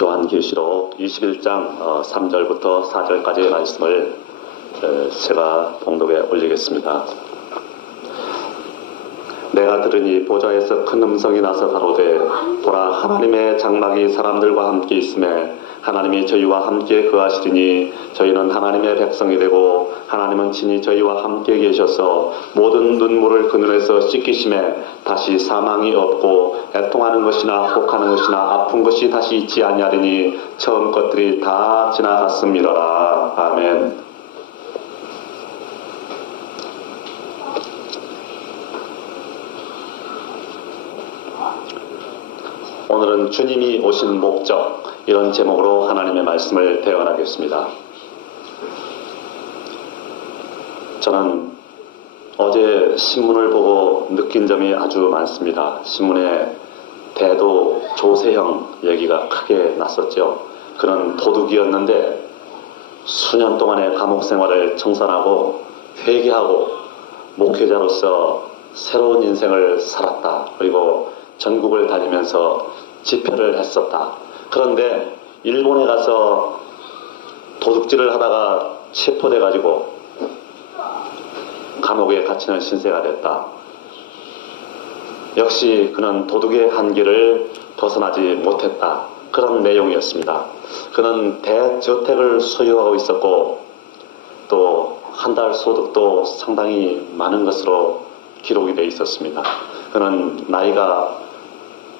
요한계시록 21장 3절부터 4절까지의 말씀을 제가 봉독에 올리겠습니다. 내가 들으니 보좌에서 큰 음성이 나서 가로되 보라, 하나님의 장막이 사람들과 함께 있음에 하나님이 저희와 함께 거하시리니 저희는 하나님의 백성이 되고 하나님은 친히 저희와 함께 계셔서 모든 눈물을 그 눈에서 씻기심에 다시 사망이 없고 애통하는 것이나 혹하는 것이나 아픈 것이 다시 있지 아니하리니 처음 것들이 다 지나갔음이로라. 아멘. 오늘은 주님이 오신 목적, 이런 제목으로 하나님의 말씀을 대언하겠습니다. 저는 어제 신문을 보고 느낀 점이 아주 많습니다. 신문에 대도 조세형 얘기가 크게 났었죠. 그는 도둑이었는데 수년 동안의 감옥 생활을 청산하고 회개하고 목회자로서 새로운 인생을 살았다. 그리고 전국을 다니면서 집회를 했었다. 그런데 일본에 가서 도둑질을 하다가 체포돼 가지고 감옥에 갇히는 신세가 됐다. 역시 그는 도둑의 한계를 벗어나지 못했다. 그런 내용이었습니다. 그는 대저택을 소유하고 있었고 또 한 달 소득도 상당히 많은 것으로 기록이 되어 있었습니다. 그는 나이가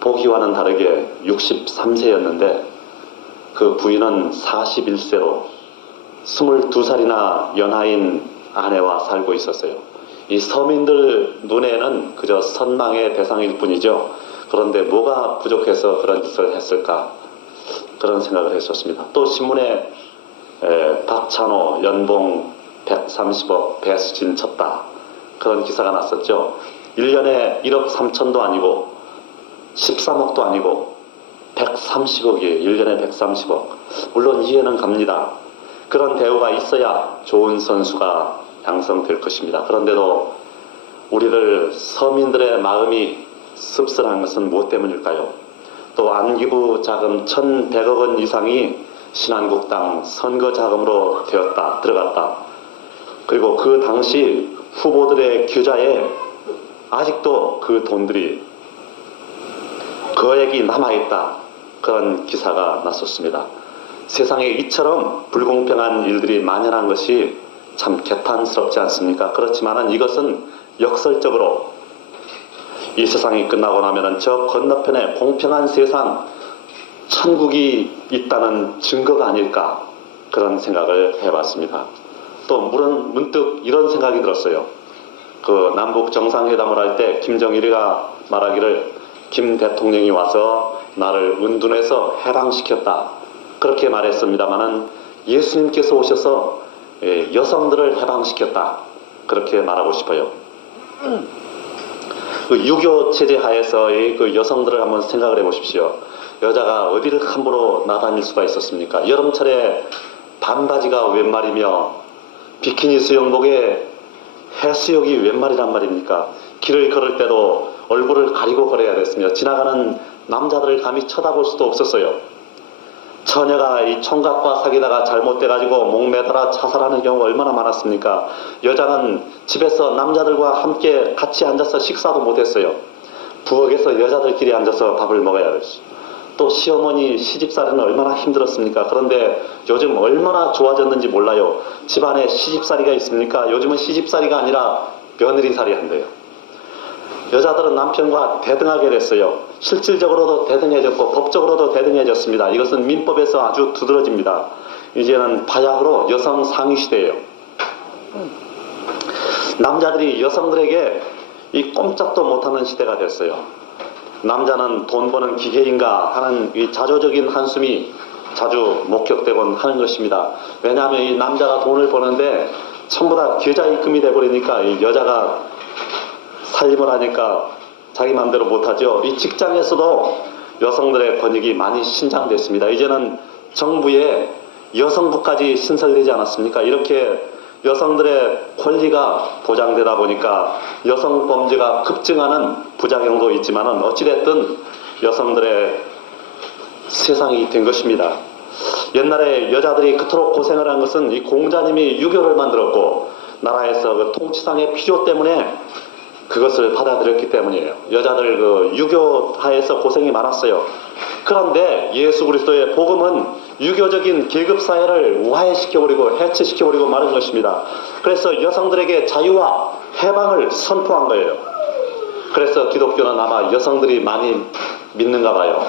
보기와는 다르게 63세였는데 그 부인은 41세로 22살이나 연하인 아내와 살고 있었어요. 이 서민들 눈에는 그저 선망의 대상일 뿐이죠. 그런데 뭐가 부족해서 그런 짓을 했을까? 그런 생각을 했었습니다. 또 신문에 박찬호 연봉 130억 배수진 쳤다. 그런 기사가 났었죠. 1년에 1억 3천도 아니고 13억도 아니고 130억이에요. 1년에 130억. 물론 이해는 갑니다. 그런 대우가 있어야 좋은 선수가 양성될 것입니다. 그런데도 우리들 서민들의 마음이 씁쓸한 것은 무엇 때문일까요? 또 안기부 자금 1,100억 원 이상이 신한국당 선거 자금으로 들어갔다. 그리고 그 당시 후보들의 계좌에 아직도 그 돈들이 거액이 남아있다. 그런 기사가 났었습니다. 세상에 이처럼 불공평한 일들이 만연한 것이 참 개탄스럽지 않습니까? 그렇지만 이것은 역설적으로 이 세상이 끝나고 나면 저 건너편에 공평한 세상, 천국이 있다는 증거가 아닐까, 그런 생각을 해봤습니다. 또 문득 이런 생각이 들었어요. 그 남북 정상회담을 할 때 김정일이가 말하기를 김 대통령이 와서 나를 은둔해서 해방시켰다. 그렇게 말했습니다마는 예수님께서 오셔서 여성들을 해방시켰다. 그렇게 말하고 싶어요. 그 유교 체제 하에서의 그 여성들을 한번 생각을 해보십시오. 여자가 어디를 함부로 나다닐 수가 있었습니까? 여름철에 반바지가 웬 말이며 비키니 수영복에 해수욕이 웬 말이란 말입니까? 길을 걸을 때도 얼굴을 가리고 걸어야 됐으며 지나가는 남자들을 감히 쳐다볼 수도 없었어요. 처녀가 이 총각과 사귀다가 잘못돼가지고 목매달아 자살하는 경우가 얼마나 많았습니까? 여자는 집에서 남자들과 함께 같이 앉아서 식사도 못했어요. 부엌에서 여자들끼리 앉아서 밥을 먹어야 됐어요. 또 시어머니 시집살이는 얼마나 힘들었습니까? 그런데 요즘 얼마나 좋아졌는지 몰라요. 집안에 시집살이가 있습니까? 요즘은 시집살이가 아니라 며느리살이 한대요. 여자들은 남편과 대등하게 됐어요. 실질적으로도 대등해졌고 법적으로도 대등해졌습니다. 이것은 민법에서 아주 두드러집니다. 이제는 바야흐로 여성 상위 시대예요. 남자들이 여성들에게 이 꼼짝도 못하는 시대가 됐어요. 남자는 돈 버는 기계인가 하는 이 자조적인 한숨이 자주 목격되곤 하는 것입니다. 왜냐하면 이 남자가 돈을 버는데 전부 다 계좌 입금이 돼버리니까 이 여자가 살림을 하니까 자기 마음대로 못하죠. 이 직장에서도 여성들의 권익이 많이 신장됐습니다. 이제는 정부에 여성부까지 신설되지 않았습니까? 이렇게 여성들의 권리가 보장되다 보니까 여성 범죄가 급증하는 부작용도 있지만 어찌됐든 여성들의 세상이 된 것입니다. 옛날에 여자들이 그토록 고생을 한 것은 이 공자님이 유교를 만들었고 나라에서 그 통치상의 필요 때문에 그것을 받아들였기 때문이에요. 여자들 그 유교하에서 고생이 많았어요. 그런데 예수 그리스도의 복음은 유교적인 계급 사회를 우화시켜버리고 해체시켜버리고 마는 것입니다. 그래서 여성들에게 자유와 해방을 선포한 거예요. 그래서 기독교는 아마 여성들이 많이 믿는가 봐요.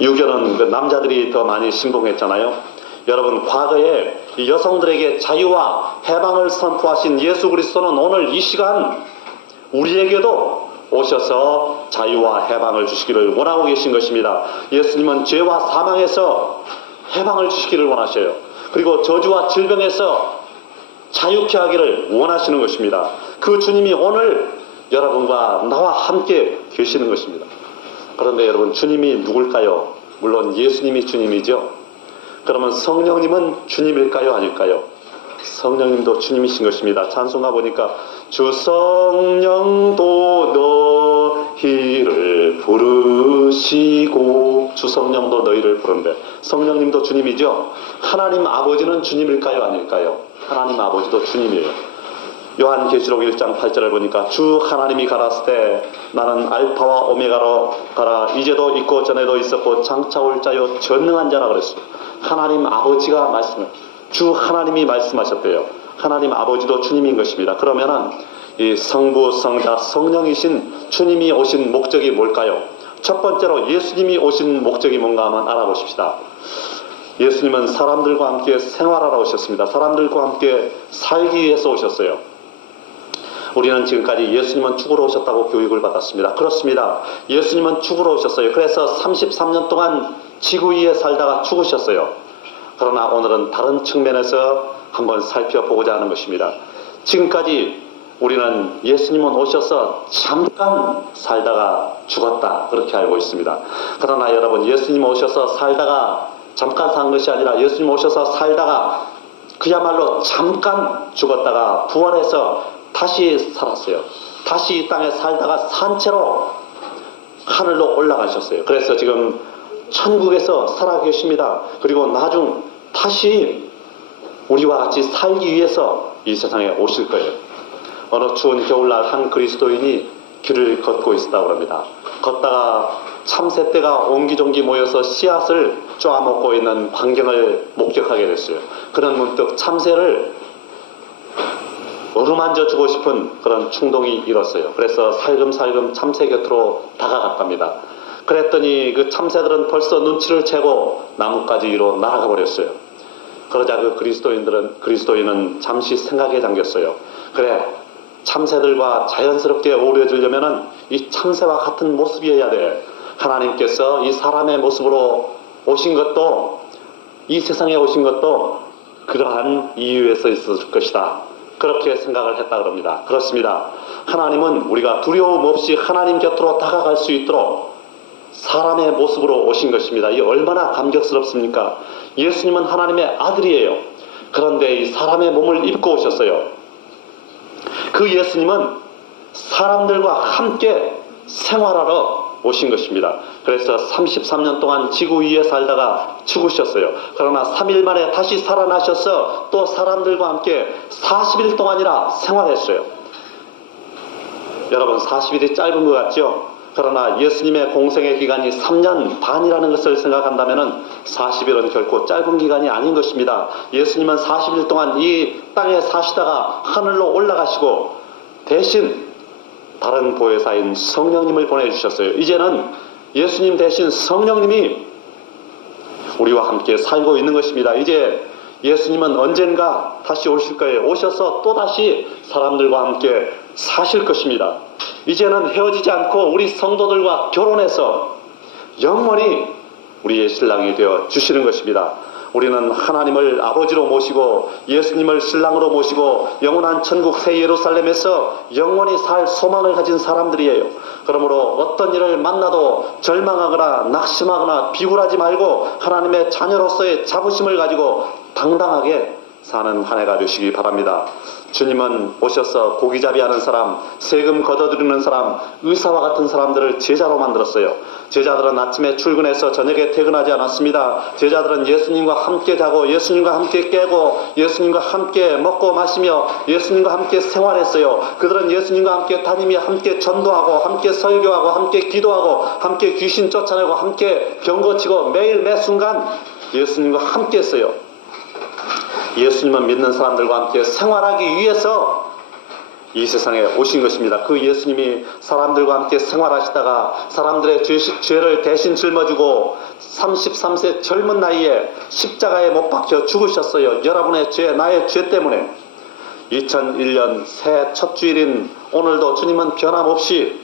유교는 그 남자들이 더 많이 신봉했잖아요. 여러분, 과거에 이 여성들에게 자유와 해방을 선포하신 예수 그리스도는 오늘 이 시간 우리에게도 오셔서 자유와 해방을 주시기를 원하고 계신 것입니다. 예수님은 죄와 사망에서 해방을 주시기를 원하셔요. 그리고 저주와 질병에서 자유케 하기를 원하시는 것입니다. 그 주님이 오늘 여러분과 나와 함께 계시는 것입니다. 그런데 여러분, 주님이 누굴까요? 물론 예수님이 주님이죠. 그러면 성령님은 주님일까요? 아닐까요? 성령님도 주님이신 것입니다. 찬송가 보니까 주 성령도 너희를 부르시고, 주 성령도 너희를 부른대. 성령님도 주님이죠. 하나님 아버지는 주님일까요? 아닐까요? 하나님 아버지도 주님이에요. 요한계시록 1장 8절을 보니까 주 하나님이 가라스 때 나는 알파와 오메가로 가라. 이제도 있고 전에도 있었고 장차 올 자요 전능한 자라 그랬어요. 하나님 아버지가 주 하나님이 말씀하셨대요. 하나님 아버지도 주님인 것입니다. 그러면은 이 성부, 성자, 성령이신 주님이 오신 목적이 뭘까요? 첫 번째로 예수님이 오신 목적이 뭔가 한번 알아보십시다. 예수님은 사람들과 함께 생활하러 오셨습니다. 사람들과 함께 살기 위해서 오셨어요. 우리는 지금까지 예수님은 죽으러 오셨다고 교육을 받았습니다. 그렇습니다. 예수님은 죽으러 오셨어요. 그래서 33년 동안 지구 위에 살다가 죽으셨어요. 그러나 오늘은 다른 측면에서 한번 살펴보고자 하는 것입니다. 지금까지 우리는 예수님은 오셔서 잠깐 살다가 죽었다, 그렇게 알고 있습니다. 그러나 여러분, 예수님 오셔서 살다가 잠깐 산 것이 아니라 예수님 오셔서 살다가 그야말로 잠깐 죽었다가 부활해서 다시 살았어요. 다시 이 땅에 살다가 산 채로 하늘로 올라가셨어요. 그래서 지금 천국에서 살아계십니다. 그리고 나중 다시 우리와 같이 살기 위해서 이 세상에 오실 거예요. 어느 추운 겨울날 한 그리스도인이 길을 걷고 있었다고 합니다. 걷다가 참새떼가 옹기종기 모여서 씨앗을 쪼아먹고 있는 광경을 목격하게 됐어요. 그는 문득 참새를 어루만져 주고 싶은 그런 충동이 일었어요. 그래서 살금살금 참새 곁으로 다가갔답니다. 그랬더니 그 참새들은 벌써 눈치를 채고 나뭇가지 위로 날아가 버렸어요. 그러자 그 그리스도인은 잠시 생각에 잠겼어요. 그래, 참새들과 자연스럽게 어우러지려면은 이 참새와 같은 모습이어야 돼. 하나님께서 이 사람의 모습으로 오신 것도, 이 세상에 오신 것도 그러한 이유에서 있었을 것이다. 그렇게 생각을 했다 그럽니다. 그렇습니다. 하나님은 우리가 두려움 없이 하나님 곁으로 다가갈 수 있도록 사람의 모습으로 오신 것입니다. 이 얼마나 감격스럽습니까? 예수님은 하나님의 아들이에요. 그런데 이 사람의 몸을 입고 오셨어요. 그 예수님은 사람들과 함께 생활하러 오신 것입니다. 그래서 33년 동안 지구 위에 살다가 죽으셨어요. 그러나 3일 만에 다시 살아나셔서 또 사람들과 함께 40일 동안이나 생활했어요. 여러분, 40일이 짧은 것 같죠? 그러나 예수님의 공생의 기간이 3년 반이라는 것을 생각한다면 40일은 결코 짧은 기간이 아닌 것입니다. 예수님은 40일 동안 이 땅에 사시다가 하늘로 올라가시고 대신 다른 보혜사인 성령님을 보내주셨어요. 이제는 예수님 대신 성령님이 우리와 함께 살고 있는 것입니다. 이제 예수님은 언젠가 다시 오실 거예요. 오셔서 또다시 사람들과 함께 사실 것입니다. 이제는 헤어지지 않고 우리 성도들과 결혼해서 영원히 우리의 신랑이 되어 주시는 것입니다. 우리는 하나님을 아버지로 모시고 예수님을 신랑으로 모시고 영원한 천국 새 예루살렘에서 영원히 살 소망을 가진 사람들이에요. 그러므로 어떤 일을 만나도 절망하거나 낙심하거나 비굴하지 말고 하나님의 자녀로서의 자부심을 가지고 당당하게 사는 한 해가 되시기 바랍니다. 주님은 오셔서 고기잡이하는 사람, 세금 걷어들이는 사람, 의사와 같은 사람들을 제자로 만들었어요. 제자들은 아침에 출근해서 저녁에 퇴근하지 않았습니다. 제자들은 예수님과 함께 자고 예수님과 함께 깨고 예수님과 함께 먹고 마시며 예수님과 함께 생활했어요. 그들은 예수님과 함께 다니며 함께 전도하고 함께 설교하고 함께 기도하고 함께 귀신 쫓아내고 함께 병 고치고 매일 매 순간 예수님과 함께 했어요. 예수님은 믿는 사람들과 함께 생활하기 위해서 이 세상에 오신 것입니다. 그 예수님이 사람들과 함께 생활하시다가 사람들의 죄를 대신 짊어지고 33세 젊은 나이에 십자가에 못 박혀 죽으셨어요. 여러분의 죄, 나의 죄 때문에. 2001년 새해 첫 주일인 오늘도 주님은 변함없이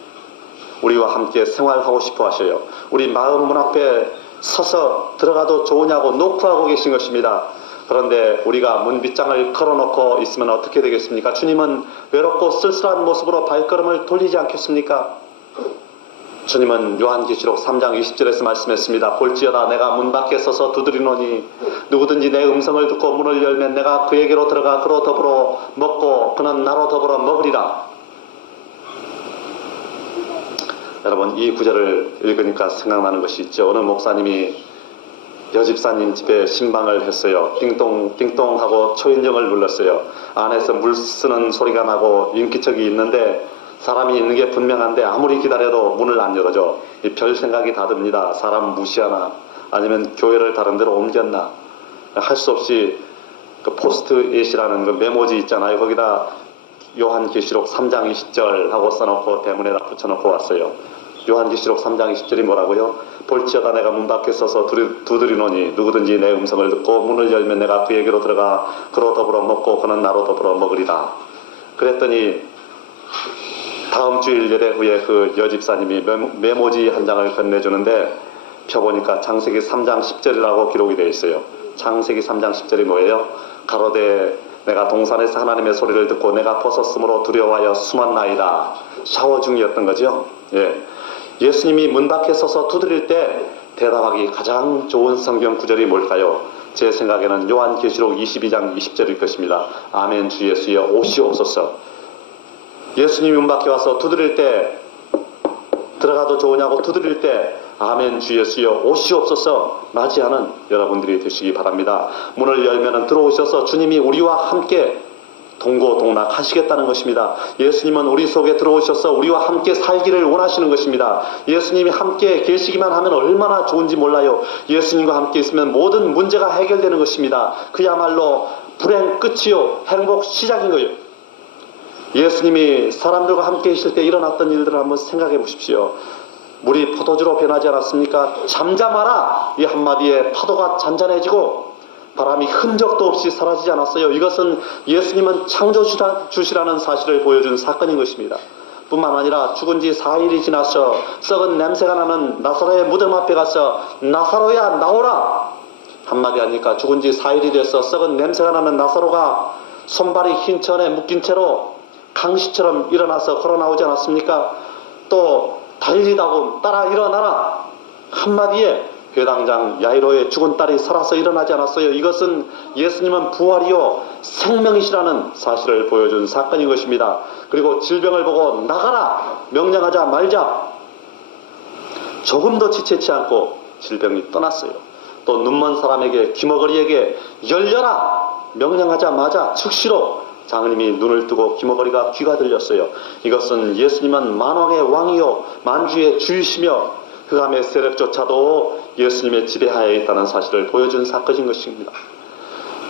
우리와 함께 생활하고 싶어 하셔요. 우리 마음 문 앞에 서서 들어가도 좋으냐고 노크하고 계신 것입니다. 그런데 우리가 문빗장을 걸어놓고 있으면 어떻게 되겠습니까? 주님은 외롭고 쓸쓸한 모습으로 발걸음을 돌리지 않겠습니까? 주님은 요한계시록 3장 20절에서 말씀했습니다. 볼지어다 내가 문 밖에 서서 두드리노니 누구든지 내 음성을 듣고 문을 열면 내가 그에게로 들어가 그로 더불어 먹고 그는 나로 더불어 먹으리라. 여러분, 이 구절을 읽으니까 생각나는 것이 있죠. 어느 목사님이 여집사님 집에 신방을 했어요. 띵동 하고 초인종을 눌렀어요. 안에서 물 쓰는 소리가 나고 인기척이 있는데 사람이 있는 게 분명한데 아무리 기다려도 문을 안 열어줘. 이 별 생각이 다 듭니다. 사람 무시하나 아니면 교회를 다른 데로 옮겼나. 할 수 없이 그 포스트잇이라는 그 메모지 있잖아요. 거기다 요한계시록 3장 20절 하고 써놓고 대문에다 붙여놓고 왔어요. 요한계시록 3장 20절이 뭐라고요? 볼지어다 내가 문 밖에 서서 두드리노니 누구든지 내 음성을 듣고 문을 열면 내가 그에게로 들어가 그로 더불어 먹고 그는 나로 더불어 먹으리라. 그랬더니 다음 주일 예배 후에 그 여집사님이 메모지 한 장을 건네주는데 펴보니까 창세기 3장 10절이라고 기록이 되어 있어요. 창세기 3장 10절이 뭐예요? 가로되 내가 동산에서 하나님의 소리를 듣고 내가 벗었으므로 두려워하여 숨었나이다. 샤워 중이었던 거죠. 예. 예수님이 문 밖에 서서 두드릴 때 대답하기 가장 좋은 성경 구절이 뭘까요? 제 생각에는 요한계시록 22장 20절일 것입니다. 아멘 주 예수여 오시옵소서. 예수님이 문 밖에 와서 두드릴 때 들어가도 좋으냐고 두드릴 때 아멘 주 예수여 오시옵소서 맞이하는 여러분들이 되시기 바랍니다. 문을 열면 들어오셔서 주님이 우리와 함께 동고동락 하시겠다는 것입니다. 예수님은 우리 속에 들어오셔서 우리와 함께 살기를 원하시는 것입니다. 예수님이 함께 계시기만 하면 얼마나 좋은지 몰라요. 예수님과 함께 있으면 모든 문제가 해결되는 것입니다. 그야말로 불행 끝이요 행복 시작인 거예요. 예수님이 사람들과 함께 계실 때 일어났던 일들을 한번 생각해 보십시오. 물이 포도주로 변하지 않았습니까? 잠잠하라 이 한마디에 파도가 잔잔해지고 바람이 흔적도 없이 사라지지 않았어요. 이것은 예수님은 창조주시라는 사실을 보여준 사건인 것입니다. 뿐만 아니라 죽은 지 4일이 지나서 썩은 냄새가 나는 나사로의 무덤 앞에 가서 나사로야 나오라 한마디 하니까 죽은 지 4일이 돼서 썩은 냄새가 나는 나사로가 손발이 흰 천에 묶인 채로 강시처럼 일어나서 걸어 나오지 않았습니까? 또 달리다고 따라 일어나라 한마디에 회당장 야이로의 죽은 딸이 살아서 일어나지 않았어요. 이것은 예수님은 부활이요 생명이시라는 사실을 보여준 사건인 것입니다. 그리고 질병을 보고 나가라 명령하자 말자 조금도 지체치 않고 질병이 떠났어요. 또 눈먼 사람에게 귀머거리에게 열려라 명령하자마자 즉시로 장로님이 눈을 뜨고 귀머거리가 귀가 들렸어요. 이것은 예수님은 만왕의 왕이요 만주의 주이시며 흑암의 세력조차도 예수님의 지배하에 있다는 사실을 보여준 사건인 것입니다.